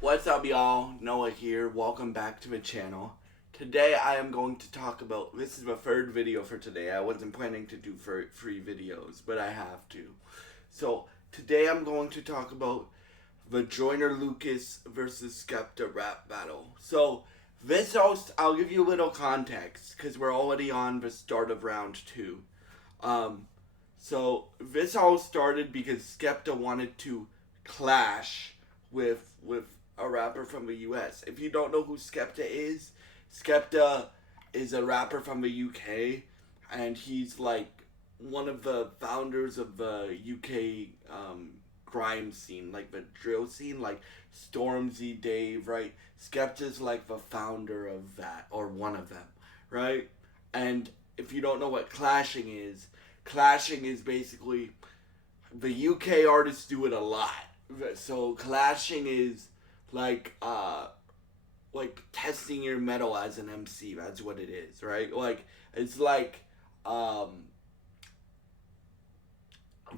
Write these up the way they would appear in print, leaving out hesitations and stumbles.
What's up, y'all? Noah here. Welcome back to the channel. Today I am going to talk about. This is the third video for today. I wasn't planning to do free videos, but I have to. So today I'm going to talk about the Joyner Lucas versus Skepta rap battle. So I'll give you a little context because we're already on the start of round two. Um, this all started because Skepta wanted to clash with a rapper from the U.S. If you don't know who Skepta is a rapper from the U.K. and he's like one of the founders of the U.K. Grime scene, like the drill scene, like Stormzy, Dave, right? Skepta's like the founder of that, or one of them, right? And if you don't know what clashing is basically the UK artists do it a lot. So clashing is like testing your metal as an MC. That's what it is, right? Like it's like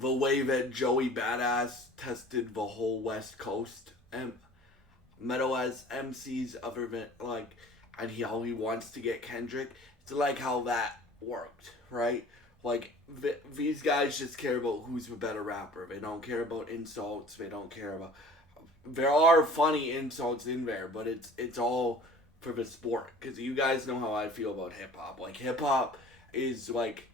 the way that Joey Badass tested the whole West Coast and metal as MCs other than like and he wants to get Kendrick. It's like how that worked, right? Like these guys just care about who's the better rapper. They don't care about insults. They don't care about. There are funny insults in there, but it's all for the sport. Because you guys know how I feel about hip hop. Like hip hop is like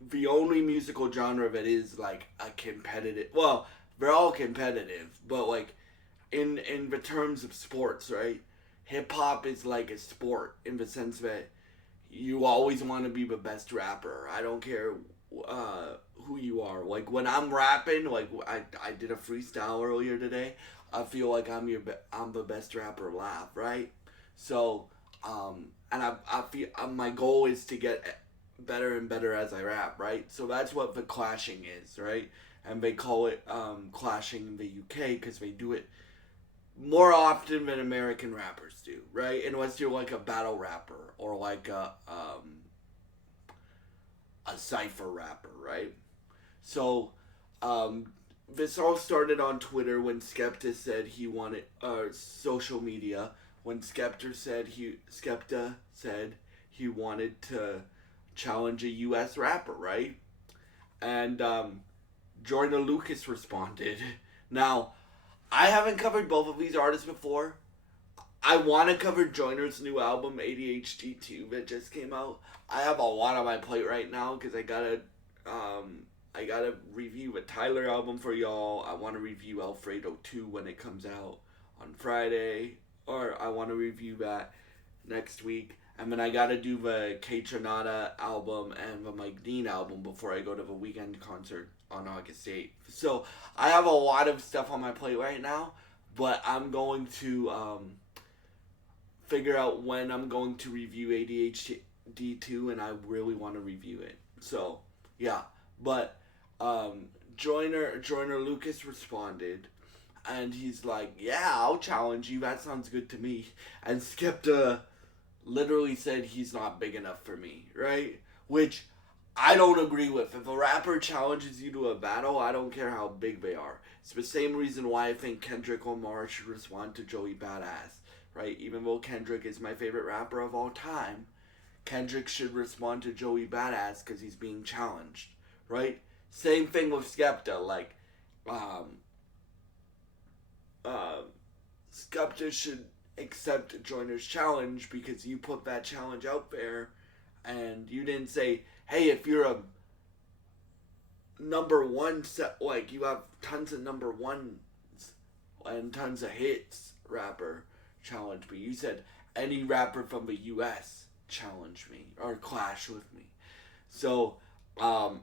the only musical genre that is like a competitive. Well, they're all competitive, but like in the terms of sports, right? Hip hop is like a sport in the sense that you always want to be the best rapper. I don't care who you are. Like when I'm rapping, like I did a freestyle earlier today. I feel like I'm the best rapper alive, right? So and I feel my goal is to get better and better as I rap, right? So that's what the clashing is, right? And they call it clashing in the UK because they do it more often than American rappers do, right? Unless you're like a battle rapper or like a cipher rapper, right? So um, this all started on Twitter when Skepta said he wanted social media when Skepta said he wanted to challenge a U.S. rapper, right? And Joyner Lucas responded. Now I haven't covered both of these artists before. I want to cover Joyner's new album ADHD 2 that just came out. I have a lot on my plate right now because I gotta review a Tyler album for y'all. I want to review Alfredo 2 when it comes out on Friday, or I want to review that next week. And then I gotta do the K Tronada album and the Mike Dean album before I go to the weekend concert on August 8th. So I have a lot of stuff on my plate right now, but I'm going to figure out when I'm going to review ADHD 2, and I really want to review it. So yeah, but Joyner Lucas responded, and he's like, "Yeah, I'll challenge you. That sounds good to me." And Skepta literally said he's not big enough for me, right? Which I don't agree with. If a rapper challenges you to a battle, I don't care how big they are. It's the same reason why I think Kendrick Lamar should respond to Joey Badass, right? Even though Kendrick is my favorite rapper of all time, Kendrick should respond to Joey Badass because he's being challenged, right? Same thing with Skepta. Like, um, uh, Skepta should accept Joyner's challenge because you put that challenge out there and you didn't say, hey, if you're a number one set, like you have tons of number ones and tons of hits rapper challenge me. You said any rapper from the US challenge me or clash with me. So, um,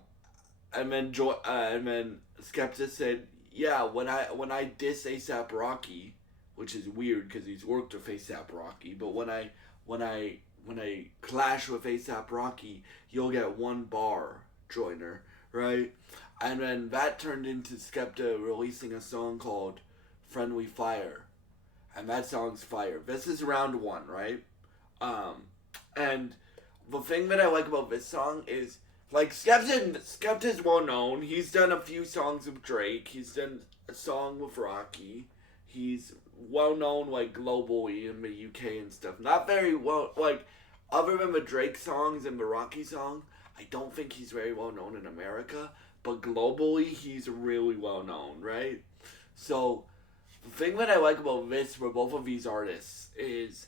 and then Skepta said, yeah, when I diss ASAP Rocky, which is weird because he's worked with ASAP Rocky, but when I clash with ASAP Rocky, you'll get one bar, Joyner, right? And then that turned into Skepta releasing a song called Friendly Fire. And that song's fire. This is round one, right? Um, and the thing that I like about this song is like Skepta's well known. He's done a few songs with Drake. He's done a song with Rocky. he's well known like globally in the UK and stuff. Not very well, like other than the Drake songs and the Rocky song. I don't think he's very well known in America, but globally he's really well known, right? So the thing that I like about this for both of these artists is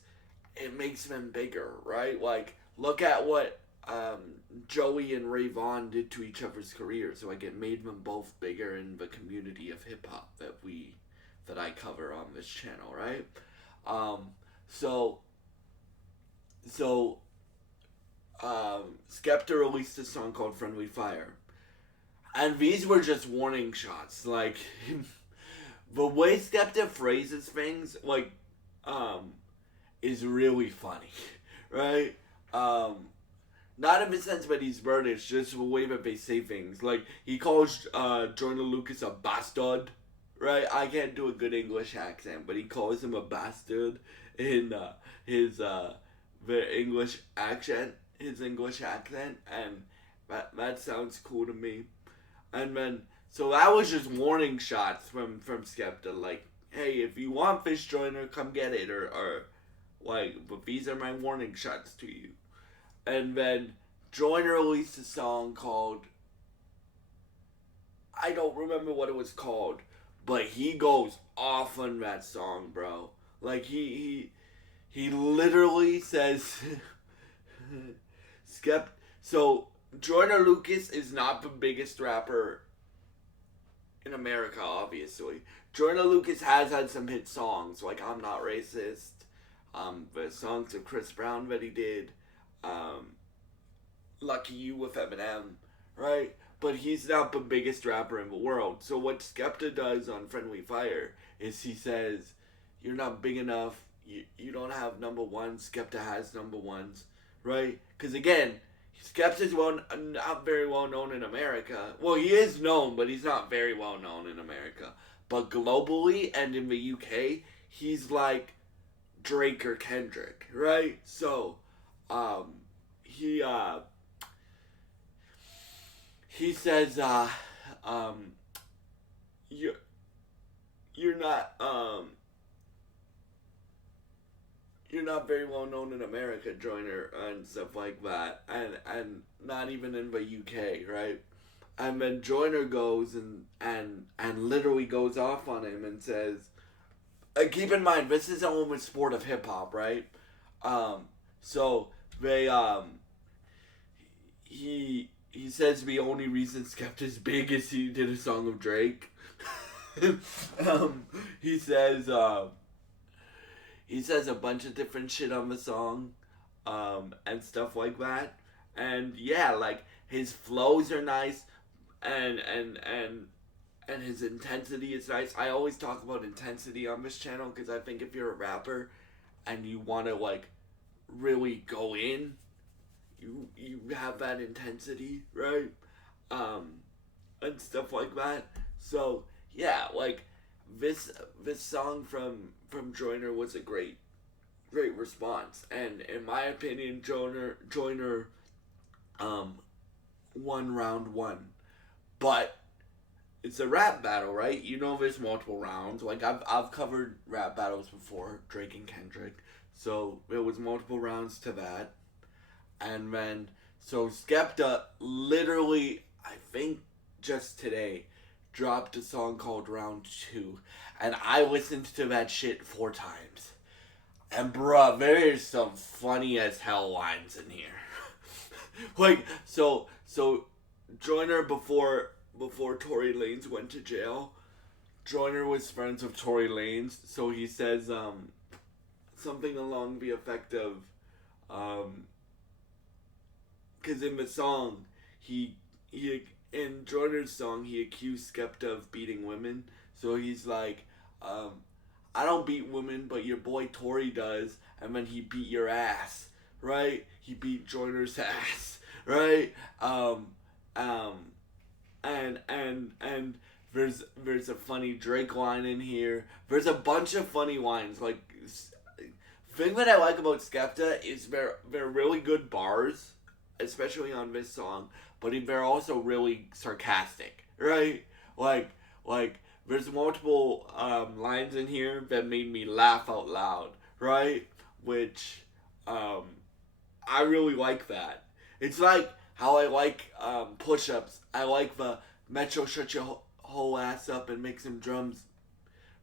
it makes them bigger, right? Like look at what Joey and Ray Vaughn did to each other's careers. Like it made them both bigger in the community of hip hop that I cover on this channel, right? Um, so so Skepta released a song called Friendly Fire. And these were just warning shots. Like, the way Skepta phrases things, like, is really funny, right? Not in the sense that he's British, just the way that they say things. Like, he calls Joyner Lucas a bastard, right? I can't do a good English accent, but he calls him a bastard in his the English accent. His English accent, and that sounds cool to me. And then, so that was just warning shots from Skepta, like, hey, if you want Fish Joyner, come get it, or like, but these are my warning shots to you. And then Joyner released a song called, I don't remember what it was called, but he goes off on that song, bro. Like, he literally says, so Joyner Lucas is not the biggest rapper in America, obviously. Joyner Lucas has had some hit songs, like I'm Not Racist, the songs of Chris Brown that he did, Lucky You with Eminem, right? But he's not the biggest rapper in the world. So what Skepta does on Friendly Fire is he says, you're not big enough, you don't have number one, Skepta has number ones, right? Because again, Skepta's not very well known in America. Well, he is known, but he's not very well known in America. But globally and in the UK, he's like Drake or Kendrick, right? So, he says, you're not, you're not very well known in America, Joyner, and stuff like that, and not even in the UK, right? And then Joyner goes and literally goes off on him and says, keep in mind, this is only sport of hip hop, right? So they he says the only reason Skepta's big is he did a song of Drake. He says a bunch of different shit on the song, and stuff like that. And yeah, like his flows are nice, and his intensity is nice. I always talk about intensity on this channel because I think if you're a rapper and you want to like really go in, you have that intensity, right? And stuff like that. So yeah, like this song from Joyner was a great response, and in my opinion, Joyner won round one, but it's a rap battle, right? You know, there's multiple rounds. Like I've covered rap battles before, Drake and Kendrick, so there was multiple rounds to that, and then so Skepta literally, I think just today, dropped a song called Round 2, and I listened to that shit 4 times. And bruh, there is some funny as hell lines in here. Like, so Joyner, before Tory Lanez went to jail, Joyner was friends with Tory Lanez, so he says something along the effect of, because in the song, he in Joyner's song, he accused Skepta of beating women. So he's like, I don't beat women, but your boy Tory does. And then he beat your ass, right? He beat Joyner's ass, right? And there's a funny Drake line in here. There's a bunch of funny lines. Like, thing that I like about Skepta is they're really good bars, especially on this song, but they're also really sarcastic, right? Like there's multiple lines in here that made me laugh out loud, right? Which I really like that. It's like how I like push-ups. I like the Metro shut your whole ass up and make some drums,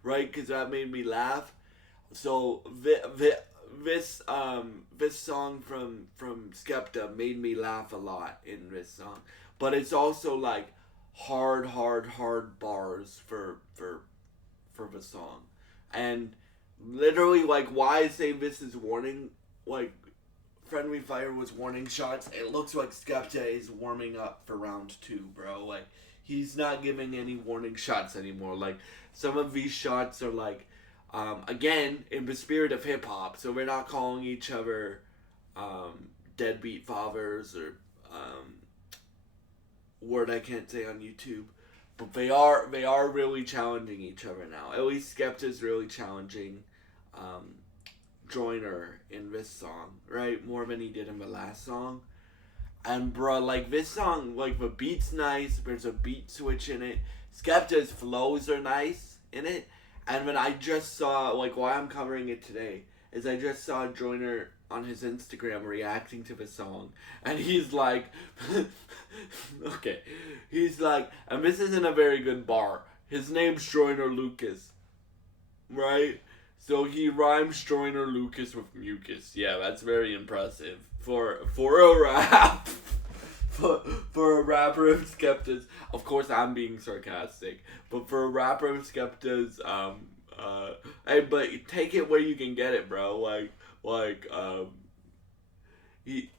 right? Because that made me laugh. So this song from Skepta made me laugh a lot in this song, but it's also like hard bars for the song, and literally like why I say this is warning, like friendly fire was warning shots. It looks like Skepta is warming up for round two, bro. Like he's not giving any warning shots anymore. Like some of these shots are like, again in the spirit of hip hop. So we're not calling each other deadbeat fathers or word I can't say on YouTube. But they are really challenging each other now. At least Skepta's really challenging Joyner in this song, right? More than he did in the last song. And bruh, like this song, like the beat's nice. There's a beat switch in it. Skepta's flows are nice in it. And when I just saw, like why I'm covering it today, is I just saw Joyner on his Instagram reacting to the song. And he's like, okay. He's like, and this isn't a very good bar. His name's Joyner Lucas, right? So he rhymes Joyner Lucas with mucus. Yeah, that's very impressive for a rap. For a rapper of Skepta's, of course I'm being sarcastic, but for a rapper of Skepta's, hey, but take it where you can get it, bro. He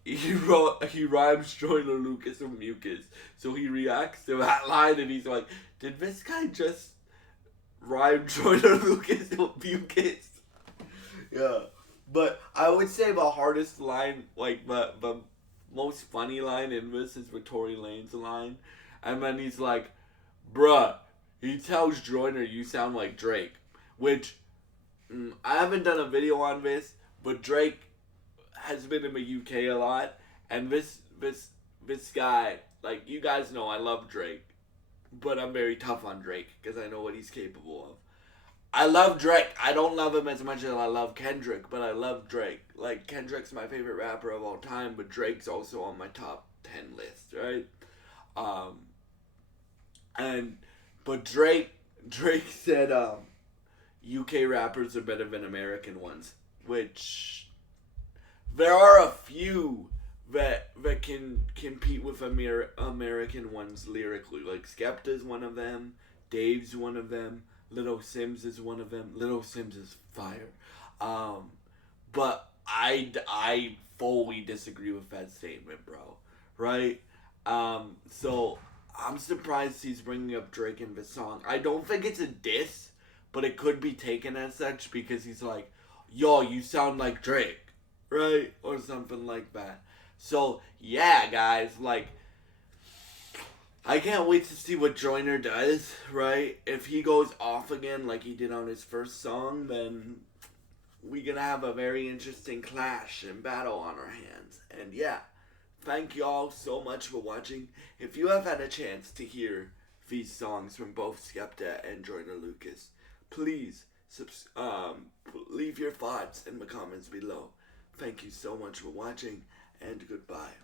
rhymes Joyner Lucas with mucus, so he reacts to that line and he's like, did this guy just rhyme Joyner Lucas with mucus? Yeah, but I would say the hardest line, like the most funny line in this is with Tory Lane's line. And then he's like, bruh, he tells Joyner you sound like Drake. Which, I haven't done a video on this, but Drake has been in the UK a lot. And this guy, like, you guys know I love Drake. But I'm very tough on Drake because I know what he's capable of. I love Drake. I don't love him as much as I love Kendrick, but I love Drake. Like, Kendrick's my favorite rapper of all time, but Drake's also on my top 10 list, right? But Drake said UK rappers are better than American ones, which there are a few that can compete with American ones lyrically. Like Skepta's one of them, Dave's one of them, Little Sims is one of them. Little Sims is fire. But I fully disagree with that statement, bro. Right? So I'm surprised he's bringing up Drake in this song. I don't think it's a diss, but it could be taken as such because he's like, yo, you sound like Drake, right? Or something like that. So, yeah, guys, like, I can't wait to see what Joyner does, right? If he goes off again like he did on his first song, then we're gonna have a very interesting clash and battle on our hands. And yeah, thank y'all so much for watching. If you have had a chance to hear these songs from both Skepta and Joyner Lucas, please leave your thoughts in the comments below. Thank you so much for watching, and goodbye.